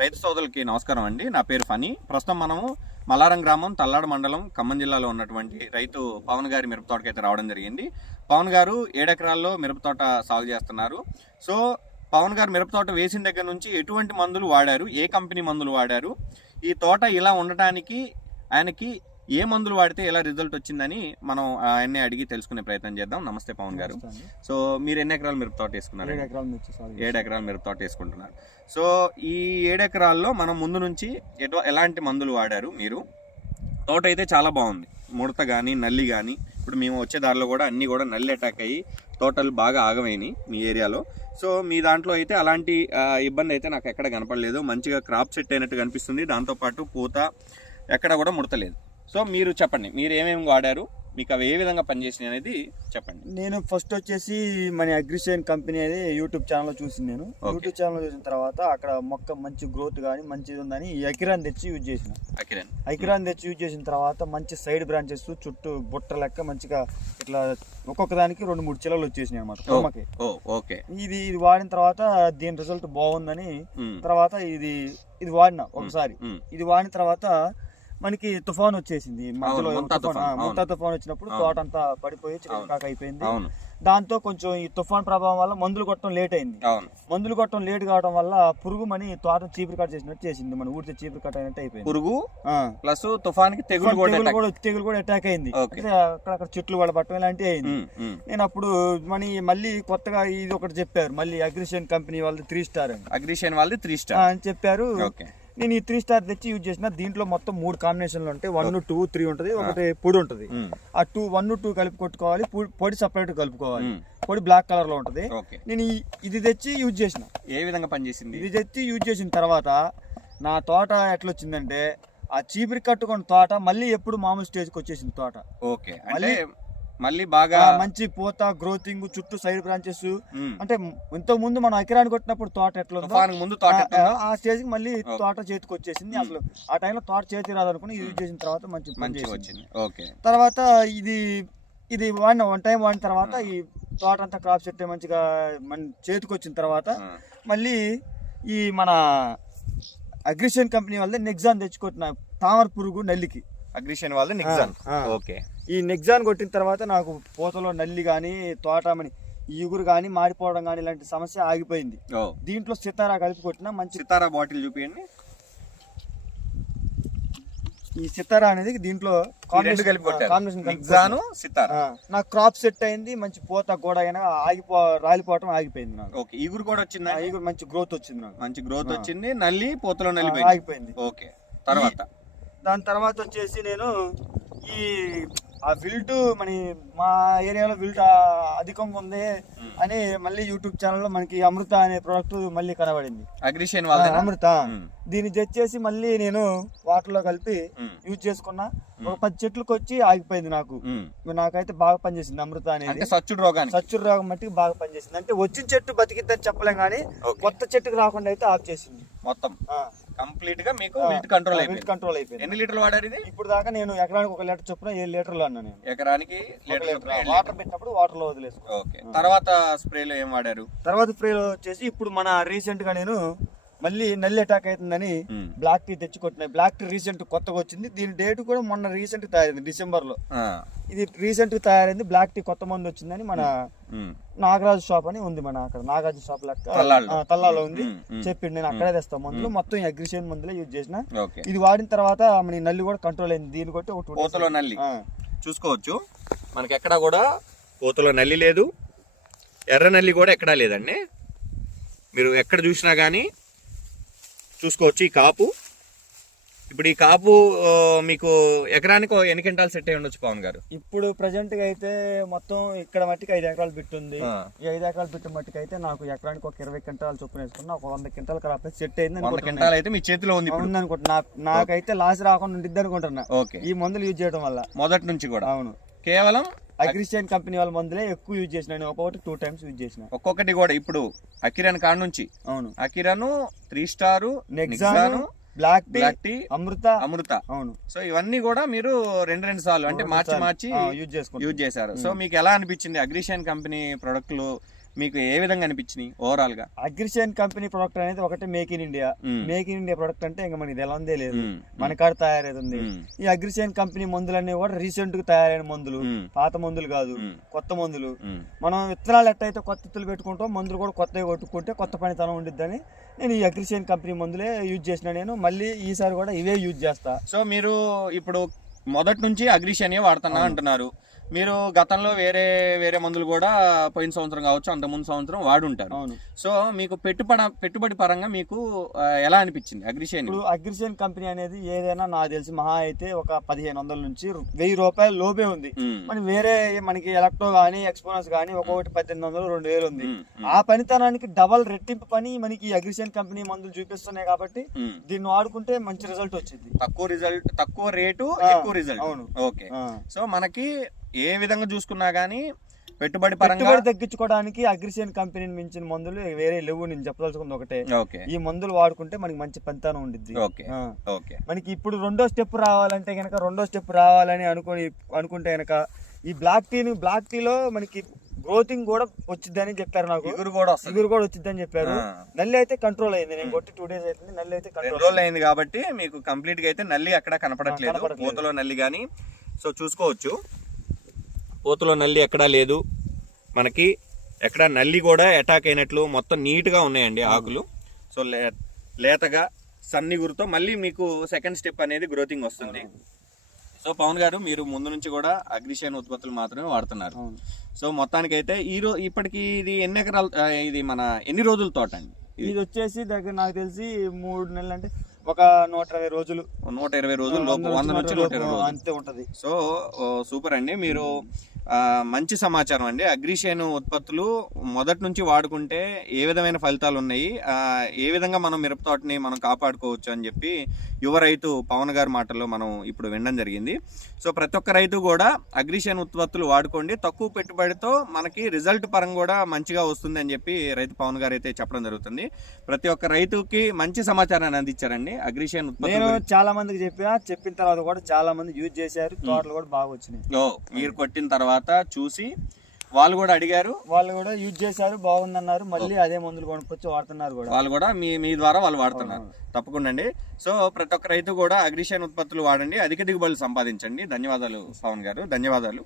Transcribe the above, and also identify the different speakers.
Speaker 1: రైతు సోదరులకి నమస్కారం అండి. నా పేరు ఫనీ ప్రస్తుతం మనము మల్లారం గ్రామం తల్లాడు మండలం ఖమ్మం జిల్లాలో ఉన్నటువంటి రైతు పవన్ గారి మిరప అయితే రావడం జరిగింది. పవన్ గారు ఏడెకరాల్లో మిరప తోట సాగు చేస్తున్నారు. సో పవన్ గారు మిరప తోట వేసిన దగ్గర నుంచి ఎటువంటి మందులు వాడారు? ఏ కంపెనీ మందులు వాడారు? ఈ తోట ఇలా ఉండటానికి ఆయనకి ఏ మందులు వాడితే ఎలా రిజల్ట్ వచ్చిందని మనం ఆయన్ని అడిగి తెలుసుకునే ప్రయత్నం చేద్దాం. నమస్తే పవన్ గారు. సో మీరు ఎన్ని ఎకరాలు మిరప తోట వేసుకున్నారు?
Speaker 2: ఏడు ఎకరాల
Speaker 1: మిరప తోట వేసుకుంటున్నారు. సో ఈ ఏడు ఎకరాల్లో మనం ముందు నుంచి ఎటు ఎలాంటి మందులు వాడారు మీరు? తోట అయితే చాలా బాగుంది. ముడత కానీ నల్లి కానీ ఇప్పుడు మేము వచ్చే దారిలో కూడా అన్నీ కూడా నల్లి అటాక్ అయ్యి తోటలు బాగా ఆగమైనాయి మీ ఏరియాలో. సో మీ దాంట్లో అయితే అలాంటి ఇబ్బంది అయితే నాకు ఎక్కడ కనపడలేదు. మంచిగా క్రాప్ సెట్ అయినట్టు కనిపిస్తుంది. దాంతోపాటు పూత ఎక్కడ కూడా ముడతలేదు సో మీరు చెప్పండి మీరు ఏమేమి వాడారు మీకు అవి ఏ విధంగా పనిచేసినాయి అనేది చెప్పండి.
Speaker 2: నేను ఫస్ట్ వచ్చేసి మన అగ్రిషియన్ కంపెనీ అనేది యూట్యూబ్ ఛానల్లో చూసింది నేను. యూట్యూబ్ ఛానల్ చూసిన తర్వాత అక్కడ మొక్క మంచి గ్రోత్ కానీ మంచిది ఉందని ఈ ఎకిరాన్ తెచ్చి యూజ్ చేసిన.
Speaker 1: అకిరణ్
Speaker 2: ఎకిరాన్ తెచ్చి యూజ్ చేసిన తర్వాత మంచి సైడ్ బ్రాంచెస్ చుట్టూ బుట్ట లెక్క మంచిగా ఇట్లా ఒక్కొక్క దానికి రెండు మూడు చిల్లలు వచ్చేసినాయి అనమాట కొమ్మకి.
Speaker 1: ఓకే.
Speaker 2: ఇది ఇది వాడిన తర్వాత దీని రిజల్ట్ బాగుందని తర్వాత ఇది ఇది వాడిన ఒకసారి. ఇది వాడిన తర్వాత మనకి తుఫాన్ వచ్చేసింది. మధ్యలో
Speaker 1: ముంతా
Speaker 2: తుఫాన్,
Speaker 1: తుఫాన్,
Speaker 2: తుఫాన్ వచ్చినప్పుడు. తోట అంతా పడిపోయి. చిన్నకాక అయిపోయింది. దాంతో కొంచెం ఈ తుఫాన్ ప్రభావం వల్ల మందులు కొట్టడం లేట్ అయింది. మందులు కొట్టడం లేట్ కావడం వల్ల పురుగు మని తోట చీపురు కట్ చేసినట్టు చేసింది. మన ఊరితో చీపురు కట్ అయినట్టు అయిపోయింది.
Speaker 1: పురుగు. ప్లస్ తుఫాన్కి తెగులు
Speaker 2: తెగులు
Speaker 1: కూడా
Speaker 2: తెగులు కూడా అటాక్ అయింది. అక్కడక్కడ చెట్లు పడబట్టడం ఇలాంటివి అయింది. నేను అప్పుడు మనీ మళ్ళీ కొత్తగా ఇది ఒకటి చెప్పారు. మళ్ళీ అగ్రిషన్ కంపెనీ వాళ్ళది త్రీ స్టార్ అని.
Speaker 1: అగ్రిషన్ వాళ్ళది త్రీ స్టార్.
Speaker 2: అని చెప్పారు.
Speaker 1: ఓకే.
Speaker 2: నేను ఈ త్రీ స్టార్ తెచ్చి యూజ్ చేసిన దీంట్లో మొత్తం మూడు కాంబినేషన్లు ఉంటాయి. వన్ టూ త్రీ ఉంటది ఒకటి పొడి ఉంటది. ఆ టూ వన్ టూ కలిపి కొట్టుకోవాలి పొడి సపరేట్ కలుపుకోవాలి. పొడి బ్లాక్ కలర్లో ఉంటది. నేను ఇది తెచ్చి యూజ్ చేసిన.
Speaker 1: ఏ విధంగా పనిచేసింది?
Speaker 2: ఇది తెచ్చి యూజ్ చేసిన తర్వాత నా తోట ఎట్లొచ్చిందంటే ఆ చీపిరి కట్టుకున్న తోట మళ్ళీ ఎప్పుడు మామూలు స్టేజ్కి వచ్చేసింది తోట.
Speaker 1: ఓకే.
Speaker 2: మళ్ళీ-
Speaker 1: మళ్ళీ బాగా
Speaker 2: మంచి పూత గ్రోతింగ్ చుట్టూ సైడ్ బ్రాంచెస్ అంటే ఇంతకు ముందు మనం ఎకరాన్ని కొట్టినప్పుడు తోట ఎట్లా ఉందో,
Speaker 1: తుఫాన్ ముందు తోట
Speaker 2: ఆ- స్టేజ్కి మళ్ళీ. తోట చేతికి వచ్చేసింది. అసలు ఆ టైంలో తోట చేతి రాదనుకుని యూజ్ చేసిన తర్వాత మంచి చేసింది.
Speaker 1: వచ్చింది. ఓకే.
Speaker 2: తర్వాత ఇది ఇది వాడిన వన్ టైం వాడిన తర్వాత ఈ తోట అంతా క్రాప్ సెట్ మంచిగా మన చేతికి వచ్చిన తర్వాత మళ్ళీ ఈ మన అగ్రిషన్ కంపెనీ వాళ్ళ నెగ్జాన్ తెచ్చుకొట్టిన తామర పురుగు నల్లికి.
Speaker 1: అగ్రిషన్ వాళ్ళది నిగ్జాన్. ఓకే.
Speaker 2: ఈ నెగ్జాన్ కొట్టిన తర్వాత నాకు పూతలో నల్లి కానీ తోటమని ఈగురు కానీ మాడిపోవడం కానీ ఇలాంటి సమస్య ఆగిపోయింది. దీంట్లో సితారా కలిపి కొట్టిన మంచి
Speaker 1: సితారా బాటిల్ చూపియండి.
Speaker 2: ఈ సితారా అనేది దీంట్లో కాంబినేషన్ క్రాప్ సెట్ అయింది మంచి పూత గోడ అయినా ఆగిపో రాలిపోవటం ఆగిపోయింది నాకు.
Speaker 1: ఓకే ఈగురు కూడా వచ్చిందా?
Speaker 2: ఈగురు మంచి గ్రోత్ వచ్చింది నాకు.
Speaker 1: మంచి గ్రోత్. వచ్చింది నల్లి పూతలో నల్లి
Speaker 2: ఆగిపోయింది.
Speaker 1: ఓకే తర్వాత?
Speaker 2: దాని తర్వాత వచ్చేసి నేను ఈ ఆ విల్ట్ మన మా ఏరియాలో విల్ట్ అధికంగా ఉంది. అని మళ్ళీ యూట్యూబ్ ఛానల్లో మనకి అమృత అనే ప్రోడక్ట్ మళ్ళీ కనబడింది.
Speaker 1: అగ్రిషన్
Speaker 2: అమృత. దీన్ని తెచ్చేసి మళ్ళీ నేను వాటర్లో కలిపి యూజ్ చేసుకున్నా. ఒక పది చెట్లకు వచ్చి ఆగిపోయింది నాకు. నాకైతే బాగా పనిచేసింది అమృత అనేది.
Speaker 1: సచ్చుడు రోగానికి?
Speaker 2: సచ్చురు రోగం మట్టికి బాగా పనిచేసింది. అంటే వచ్చిన చెట్టు బతికిద్దని చెప్పలేం కానీ. కొత్త చెట్టుకు రాకుండా అయితే ఆఫ్ చేసింది.
Speaker 1: మొత్తం? కంప్లీట్గా మీకు విల్ట్ కంట్రోల్ అయిపోయింది.
Speaker 2: కంట్రోల్ అయిపోయింది.
Speaker 1: ఎన్ని లీటర్లు వాడారు ఇది?
Speaker 2: ఇప్పుడు దాకా నేను ఎకరానికి ఒక లీటర్ చొప్పున ఏడు లీటర్లు అన్నా నేను.
Speaker 1: ఎకరానికి లీటర్
Speaker 2: వాటర్ పెట్టినప్పుడు వాటర్లో వదిలేసుకో.
Speaker 1: ఓకే. తర్వాత స్ప్రేలో ఏం వాడారు?
Speaker 2: తర్వాత స్ప్రేలో వచ్చేసి ఇప్పుడు మన రీసెంట్గా నేను మళ్ళీ నల్లి అటాక్ అవుతుందని. బ్లాక్ టీ తెచ్చి కొట్టిన బ్లాక్ టీ రీసెంట్ కొత్తగా వచ్చింది. దీని డేట్ కూడా మొన్న రీసెంట్ తయారైంది
Speaker 1: డిసెంబర్లో
Speaker 2: ఇది రీసెంట్ తయారైంది బ్లాక్ టీ కొత్త మంది వచ్చిందని మన నాగరాజు షాప్ అని ఉంది మన అక్కడ. నాగార్జు షాప్ లెక్క. తల్లాలో ఉంది. చెప్పిండు నేను అక్కడే తెస్తాను మందులు. మొత్తం అగ్రిషన్ మందులే యూజ్ చేసిన.
Speaker 1: ఓకే.
Speaker 2: ఇది వాడిన తర్వాత మన ఈ నల్లి కూడా కంట్రోల్ అయింది. దీని కొట్టి ఒక
Speaker 1: నల్లి. చూసుకోవచ్చు. మనకి ఎక్కడ కూడా పూతలో నల్లి లేదు. ఎర్ర నల్లి కూడా ఎక్కడా లేదండి. మీరు ఎక్కడ చూసినా కానీ చూసుకోవచ్చు ఈ కాపు. ఇప్పుడు ఈ కాపు మీకు ఎకరానికి ఎన్ని క్వింటాలు సెట్ అయి ఉండొచ్చు పవన్ గారు?
Speaker 2: ఇప్పుడు ప్రజెంట్గా అయితే మొత్తం ఇక్కడ మట్టికి ఐదు ఎకరాలు బిట్టు ఉంది.
Speaker 1: ఆ.
Speaker 2: ఈ ఐదు ఎకరాలు బిట్టు మట్టికి అయితే నాకు ఎకరానికి ఒక ఇరవై క్వింటాలు చొప్పున వేసుకున్నా ఒక వంద క్వింటాలు క్రాప్ సెట్ అయింది.
Speaker 1: క్వింటాలు అయితే మీ చేతిలో ఉంది ఇప్పుడు.
Speaker 2: ఉంది అనుకుంటున్నా. నాకైతే లాస్ రాకుండా ఉండిద్ది అనుకుంటున్నా.
Speaker 1: ఓకే.
Speaker 2: ఈ మందులు యూజ్ చేయడం వల్ల.
Speaker 1: మొదటి నుంచి కూడా.
Speaker 2: అవును.
Speaker 1: కేవలం
Speaker 2: అగ్రిస్టియన్ కంపెనీ వాళ్ళ మందులే ఎక్కువ యూజ్ చేసిన. నేను ఒకటి టూ టైమ్స్ యూజ్ చేసిన.
Speaker 1: ఒక్కొక్కటి కూడా ఇప్పుడు అకిరాన్ కాడ నుంచి.
Speaker 2: అవును.
Speaker 1: అకిరాను త్రీ స్టారు
Speaker 2: నెక్సాను బ్లాక్
Speaker 1: బ్లాక్ టీ
Speaker 2: అమృత
Speaker 1: అమృత
Speaker 2: అవును.
Speaker 1: సో ఇవన్నీ కూడా మీరు రెండు రెండు సార్లు అంటే మార్చి మార్చి
Speaker 2: యూజ్ చేసుకుంటా
Speaker 1: యూజ్ చేశారు. సో మీకు ఎలా అనిపించింది అగ్రిషన్ కంపెనీ ప్రొడక్ట్లు మీకు ఏ విధంగా అనిపించినాయి ఓవరాల్గా
Speaker 2: అగ్రిషన్ కంపెనీ ప్రొడక్ట్ అనేది ఒకటి make in India make in India product అంటే ఇంకా మనకి తెలందే లేదు.
Speaker 1: ఉమ్,
Speaker 2: మన కాడ
Speaker 1: ఉమ్,
Speaker 2: ఈ అగ్రిషన్ కంపెనీ మందులన్నీ కూడా రీసెంట్గా తయారైన మందులు. పాత మందులు కాదు. కొత్త మందులు. మనం విత్తనాలు ఎట్టయితే కొత్త విత్తులు పెట్టుకుంటాం మందులు కూడా కొత్తవి కొట్టుకుంటే కొత్త పనితనం ఉండిద్దని నేను ఈ అగ్రిషన్ కంపెనీ మందులే యూజ్ చేసిన నేను. మళ్ళీ ఈసారి కూడా ఇవే యూజ్ చేస్తా.
Speaker 1: సో మీరు ఇప్పుడు మొదటి నుంచి అగ్రిషనే వాడుతున్నా అంటున్నారు. మీరు గతంలో వేరే వేరే మందులు కూడా పోయిన సంవత్సరం కావచ్చు అంత ముందు సంవత్సరం వాడుంటారు. సో మీకు పెట్టుబడి పెట్టుబడి పరంగా మీకు ఎలా అనిపించింది అగ్రిషన్?
Speaker 2: ఇప్పుడు అగ్రిషన్ కంపెనీ అనేది ఏదైనా నాకు తెలిసి మహా అయితే ఒక పదిహేను వందల నుంచి వెయ్యి రూపాయల లోపే ఉంది. మన వేరే మనకి ఎలక్ట్రో కానీ ఎక్స్పోనస్ కానీ ఒక్కొక్కటి పద్దెనిమిది వందలు రెండు వేలు ఉంది. ఆ పనితనానికి డబల్ రెట్టింపు పని మనకి ఈ అగ్రిషన్ కంపెనీ మందులు చూపిస్తున్నాయి కాబట్టి దీన్ని వాడుకుంటే మంచి రిజల్ట్ వచ్చింది.
Speaker 1: తక్కువ రిజల్ట్ తక్కువ రేటు ఎక్కువ రిజల్ట్.
Speaker 2: అవును.
Speaker 1: ఓకే. సో మనకి ఏ విధంగా చూసుకున్నా గానీ పెట్టుబడి పరంగా
Speaker 2: తగ్గించుకోవడానికి అగ్రిషన్ కంపెనీని మించిన మందులు వేరే లేవు. నేను చెప్పదలుచుకుంది ఒకటే. ఈ మందులు వాడుకుంటే మనకి మంచి పనితనం ఉండిద్ది.
Speaker 1: ఓకే.
Speaker 2: ఆ.
Speaker 1: ఓకే.
Speaker 2: మనకి ఇప్పుడు రెండో స్టెప్ రావాలంటే గనక రెండో స్టెప్ రావాలని అనుకుని అనుకుంటే గనక ఈ బ్లాక్ టీని బ్లాక్ టీలో మనకి గ్రోతింగ్ కూడా వచ్చిద్దని చెప్పారు నాకు.
Speaker 1: ఇగురు కూడా వస్తుంది.
Speaker 2: ఇగురు కూడా వచ్చిద్దని చెప్పారు. నల్లి అయితే కంట్రోల్ అయింది. నేను కొట్టి టూ డేస్ అవుతుంది నల్లి అయితే కంట్రోల్
Speaker 1: అయింది కాబట్టి మీకు కంప్లీట్గా అయితే నల్లి అక్కడ కనపడట్లేదు. పూతలో నల్లి కానీ సో చూసుకోవచ్చు. పూతలో నల్లి ఎక్కడా లేదు. మనకి ఎక్కడ నల్లి కూడా అటాక్ అయినట్లు మొత్తం నీట్గా ఉన్నాయండి ఆకులు. సో లేతగా సన్ని గురుతో మళ్ళీ మీకు సెకండ్ స్టెప్ అనేది గ్రోతింగ్ వస్తుంది. సో పవన్ గారు మీరు ముందు నుంచి కూడా అగ్రిషన్ ఉత్పత్తులు మాత్రమే వాడుతున్నారు. సో మొత్తానికైతే ఈ రోజు ఇప్పటికి ఇది ఎన్ని ఎకరాలు ఇది మన ఎన్ని రోజుల తోట అండి? ఇది?
Speaker 2: వచ్చేసి దగ్గర నాకు తెలిసి మూడు నెలలు అంటే ఒక నూట ఇరవై రోజులు.
Speaker 1: నూట ఇరవై రోజులు లోపు వంద నుంచి నూట ఇరవై
Speaker 2: అంతే ఉంటది.
Speaker 1: సో సూపర్ అండి. మీరు మంచి సమాచారం అండి. అగ్రిషేన్ ఉత్పత్తులు మొదటి నుంచి వాడుకుంటే ఏ విధమైన ఫలితాలు ఉన్నాయి? ఏ విధంగా మనం మిరప తోటని మనం కాపాడుకోవచ్చు అని చెప్పి యువ రైతు పవన్ గారి మాటల్లో మనం ఇప్పుడు వినడం జరిగింది. సో ప్రతి ఒక్క రైతు కూడా అగ్రిషేన్ ఉత్పత్తులు వాడుకోండి. తక్కువ పెట్టుబడితో మనకి రిజల్ట్ పరంగా కూడా మంచిగా వస్తుంది అని చెప్పి రైతు పవన్ గారు అయితే చెప్పడం జరుగుతుంది. ప్రతి ఒక్క రైతుకి మంచి సమాచారాన్ని అందించారండి అగ్రిషేన్ ఉత్పత్తులు.
Speaker 2: చాలా మందికి చెప్పినా చెప్పిన తర్వాత కూడా చాలా మంది యూజ్ చేశారు. తోటలు కూడా బాగా వచ్చినాయి.
Speaker 1: మీరు కొట్టిన తర్వాత చూసి వాళ్ళు కూడా అడిగారు.
Speaker 2: వాళ్ళు కూడా యూజ్ చేశారు బాగుందన్నారు. మళ్ళీ అదే మందులు కొనుక్కొచ్చి వాడుతున్నారు కూడా.
Speaker 1: వాళ్ళు కూడా మీ మీ ద్వారా వాళ్ళు వాడుతున్నారు. తప్పకుండా అండి. సో ప్రతి ఒక్క రైతు కూడా అగ్రిషన్ ఉత్పత్తులు వాడండి అధిక దిగుబడులు సంపాదించండి. ధన్యవాదాలు పవన్ గారు. ధన్యవాదాలు.